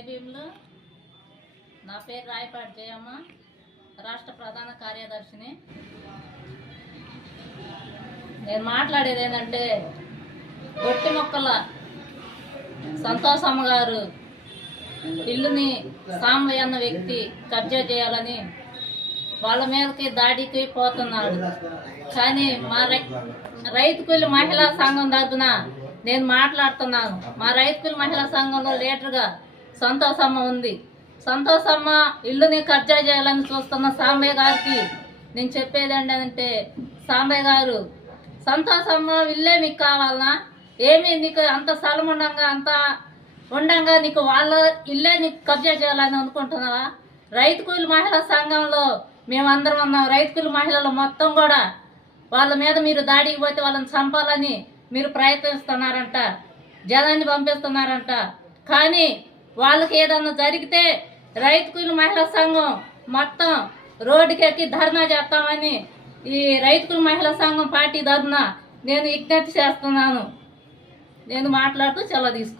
ఏబీఎంలో నా పేరు రాయపాటి జయమ్మ రాష్ట్ర ప్రధాన కార్యదర్శిని. నేను మాట్లాడేది ఏంటంటే గొట్టి మొక్కల సంతోషమ్మ గారు ఇల్లుని సాంబయ్య అన్న వ్యక్తి కబ్జా చేయాలని వాళ్ళ మీదకి దాడికి పోతున్నాడు. కానీ మా రై రైతు కూలి మహిళా సంఘం తరఫున నేను మాట్లాడుతున్నాను. మా రైతు కూలి మహిళా సంఘంలో లీడర్గా సంతోషమ్మ ఉంది. సంతోషమ్మ ఇల్లుని కబ్జా చేయాలని చూస్తున్న సాంబయ్య గారికి నేను చెప్పేది ఏంటంటే సాంబయ్య గారు సంతోషమ్మ ఇల్లే మీకు కావాలనా? ఏమి నీకు అంత స్థలం ఉండంగా అంత ఉండంగా నీకు వాళ్ళ ఇల్లే నీకు కబ్జా చేయాలని అనుకుంటున్నావా? రైతు కూలి మహిళా సంఘంలో మేమందరం ఉన్నాం. రైతు కూలి మహిళలు మొత్తం కూడా వాళ్ళ మీద మీరు దాడికి పోతే వాళ్ళని చంపాలని మీరు ప్రయత్నిస్తున్నారంట. జనాన్ని పంపిస్తున్నారంట. కానీ వాళ్ళకి ఏదన్నా జరిగితే రైతుకుల మహిళా సంఘం మొత్తం రోడ్డుకెక్కి ధర్నా చేస్తామని ఈ రైతుకుల మహిళా సంఘం పార్టీ తరఫున నేను విజ్ఞప్తి చేస్తున్నాను. నేను మాట్లాడుతూ చల్ల తీసుకుంటాను